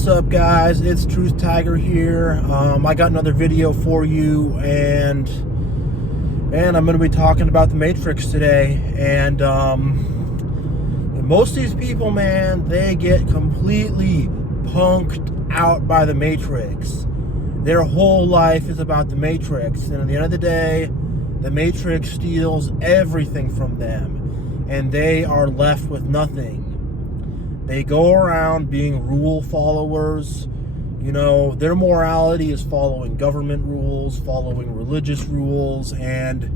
What's up, guys? It's Truth Tiger here. I got another video for you, and I'm going to be talking about the Matrix today. And most of these people, man, they get completely punked out by the Matrix. Their whole life is about the Matrix, and at the end of the day, the Matrix steals everything from them, and they are left with nothing. They go around being rule followers. You know, their morality is following government rules, following religious rules, and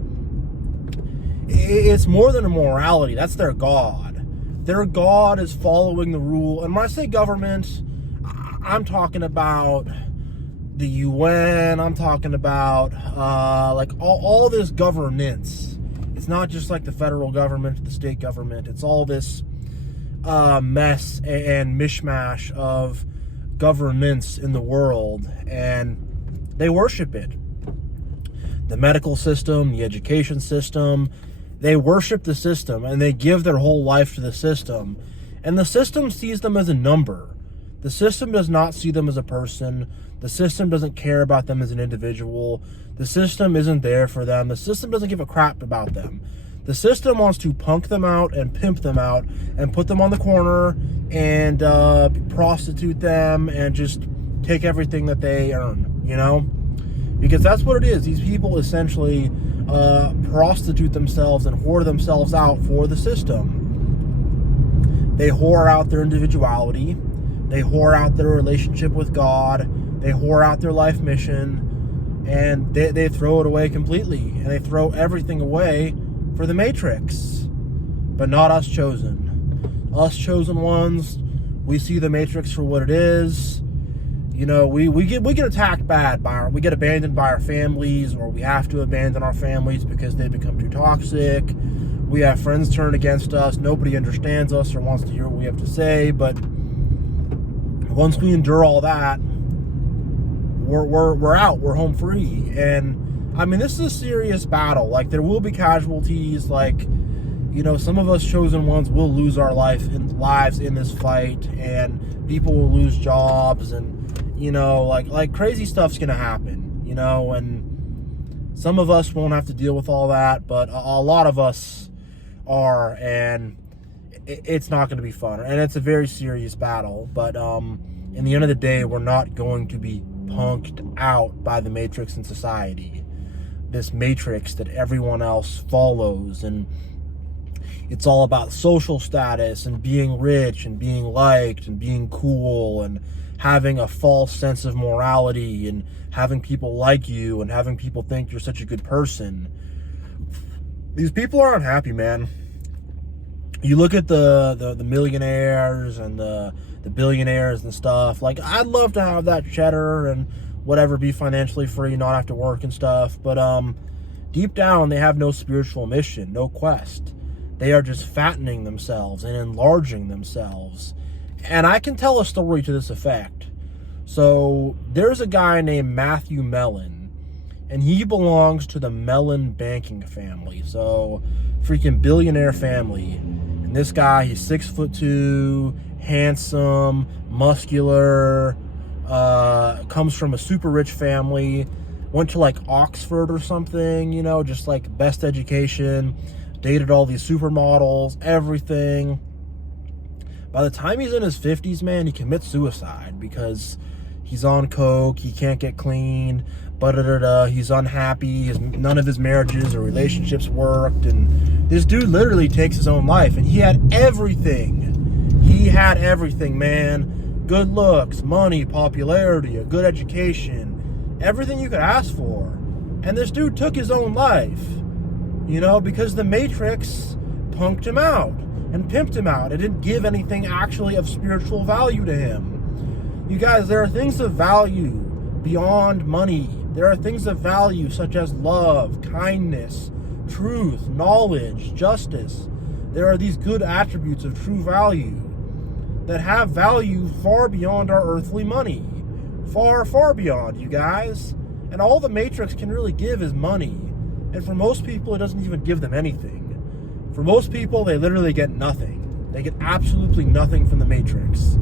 it's more than a morality. That's their God. Their God is following the rule. And when I say government, I'm talking about the UN. I'm talking about like all this governance. It's not just like the federal government, the state government. It's all this mess and mishmash of governance in the world, and they worship it. The medical system, the education system, they worship the system, and they give their whole life to the system, and the system sees them as a number. The system does not see them as a person. The system doesn't care about them as an individual. The system isn't there for them. The system doesn't give a crap about them. The system wants to punk them out and pimp them out and put them on the corner and prostitute them and just take everything that they earn, you know? Because that's what it is. These people essentially prostitute themselves and whore themselves out for the system. They whore out their individuality. They whore out their relationship with God. They whore out their life mission. And they throw it away completely. And they throw everything away for the Matrix, but not us chosen. Us chosen ones, we see the Matrix for what it is. You know, we get attacked bad we get abandoned by our families, or we have to abandon our families because they become too toxic. We have friends turn against us. Nobody understands us or wants to hear what we have to say. But once we endure all that, we're out. We're home free. And I mean, this is a serious battle. Like, there will be casualties. Like, you know, some of us chosen ones will lose our lives in this fight, and people will lose jobs, and, you know, like crazy stuff's gonna happen, you know, and some of us won't have to deal with all that, but a lot of us are, and it's not gonna be fun, and it's a very serious battle. But in the end of the day, we're not going to be punked out by the Matrix in society. This Matrix that everyone else follows, and it's all about social status and being rich and being liked and being cool and having a false sense of morality and having people like you and having people think you're such a good person. These people are unhappy, man. You look at the millionaires and the billionaires and stuff. Like, I'd love to have that cheddar and whatever, be financially free, not have to work and stuff, but deep down they have no spiritual mission, no quest. They are just fattening themselves and enlarging themselves. And I can tell a story to this effect. So there's a guy named Matthew Mellon, and he belongs to the Mellon banking family. So freaking billionaire family. And this guy, he's 6'2", handsome, muscular, comes from a super rich family, went to like Oxford or something, you know, just like best education, dated all these supermodels, everything. By the time he's in his 50s, man, he commits suicide because he's on coke, he can't get clean, he's unhappy, none of his marriages or relationships worked, and this dude literally takes his own life. And he had everything. He had everything, man. Good looks, money, popularity, a good education, everything you could ask for. And this dude took his own life, you know, because the Matrix punked him out and pimped him out. It didn't give anything actually of spiritual value to him. You guys, there are things of value beyond money. There are things of value such as love, kindness, truth, knowledge, justice. There are these good attributes of true value that have value far beyond our earthly money. Far, far beyond, you guys. And all the Matrix can really give is money. And for most people, it doesn't even give them anything. For most people, they literally get nothing. They get absolutely nothing from the Matrix.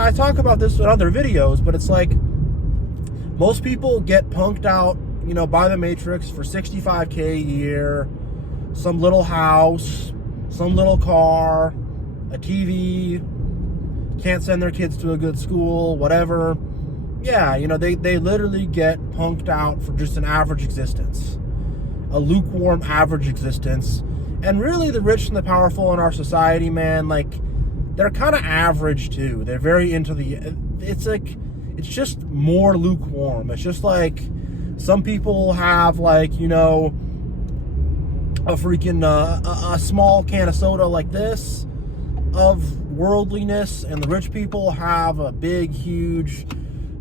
I talk about this in other videos, but it's like most people get punked out, you know, by the Matrix for $65K a year, some little house, some little car, a TV, can't send their kids to a good school, whatever. Yeah, you know, they literally get punked out for just an average existence, a lukewarm average existence. And really the rich and the powerful in our society, man, like, they're kind of average too. They're very into it's just more lukewarm. It's just like some people have, like, you know, a freaking a small can of soda like this of worldliness, and the rich people have a big, huge,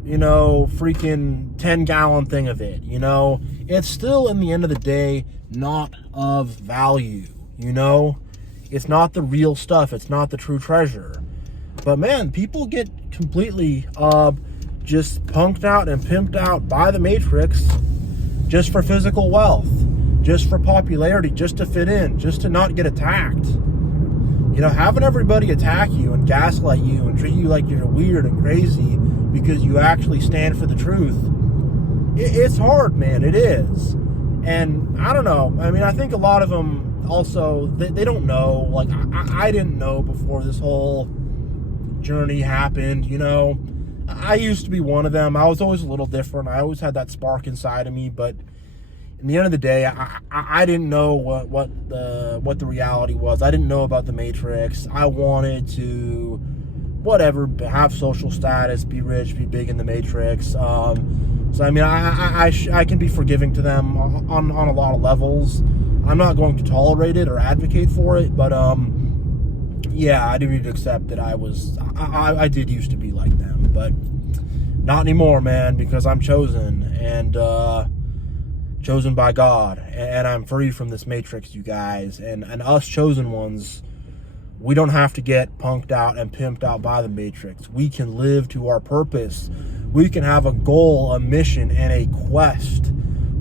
you know, freaking 10-gallon thing of it. You know, it's still, in the end of the day, not of value. You know, it's not the real stuff. It's not the true treasure. But man, people get completely just punked out and pimped out by the Matrix just for physical wealth, just for popularity, just to fit in, just to not get attacked. You know, having everybody attack you and gaslight you and treat you like you're weird and crazy because you actually stand for the truth, it's hard, man. It is. And I don't know. I mean, I think a lot of them also, they don't know. Like, I didn't know before this whole journey happened, you know. I used to be one of them. I was always a little different. I always had that spark inside of me, but in the end of the day, I didn't know what the reality was. I didn't know about the Matrix. I wanted to, whatever, have social status, be rich, be big in the Matrix. So I mean, I can be forgiving to them on a lot of levels. I'm not going to tolerate it or advocate for it, but yeah, I do need to accept that I did used to be like them, but not anymore, man, because I'm chosen, and chosen by God, and I'm free from this Matrix, you guys. And us chosen ones, we don't have to get punked out and pimped out by the Matrix. We can live to our purpose. We can have a goal, a mission, and a quest.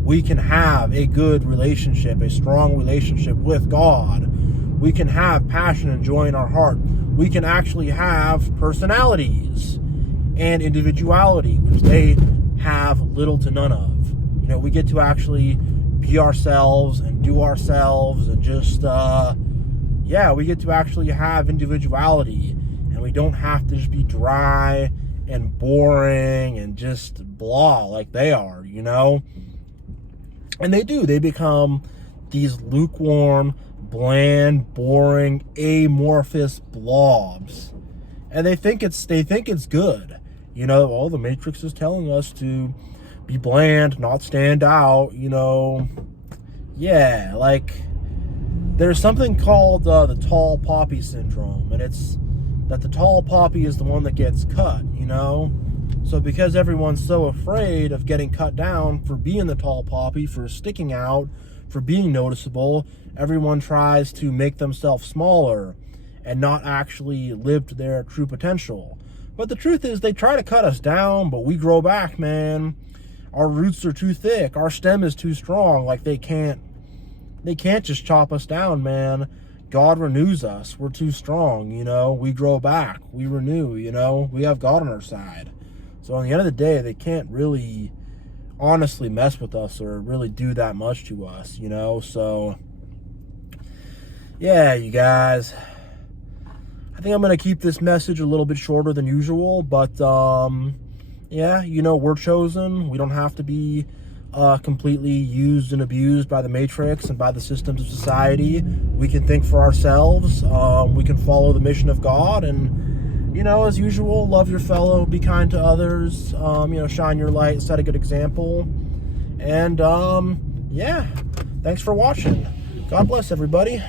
We can have a good relationship, a strong relationship with God. We can have passion and joy in our heart. We can actually have personalities and individuality, which they have little to none of. You know, we get to actually be ourselves and do ourselves, and just, yeah, we get to actually have individuality, and we don't have to just be dry and boring and just blah like they are, you know? And they do. They become these lukewarm, bland, boring, amorphous blobs. And they think it's good. You know, oh, the Matrix is telling us to be bland, not stand out, you know. Yeah, like, there's something called the tall poppy syndrome, and it's that the tall poppy is the one that gets cut, you know. So because everyone's so afraid of getting cut down for being the tall poppy, for sticking out, for being noticeable, everyone tries to make themselves smaller and not actually live to their true potential. But the truth is, they try to cut us down, but we grow back, man. Our roots are too thick. Our stem is too strong. Like, they can't just chop us down, man. God renews us. We're too strong, you know. We grow back. We renew, you know. We have God on our side. So at the end of the day, they can't really honestly mess with us or really do that much to us, you know. So yeah, you guys, I think I'm going to keep this message a little bit shorter than usual, but yeah, you know, we're chosen. We don't have to be completely used and abused by the Matrix and by the systems of society. We can think for ourselves. We can follow the mission of God, and, you know, as usual, love your fellow, be kind to others, you know, shine your light, set a good example. And yeah, thanks for watching. God bless everybody.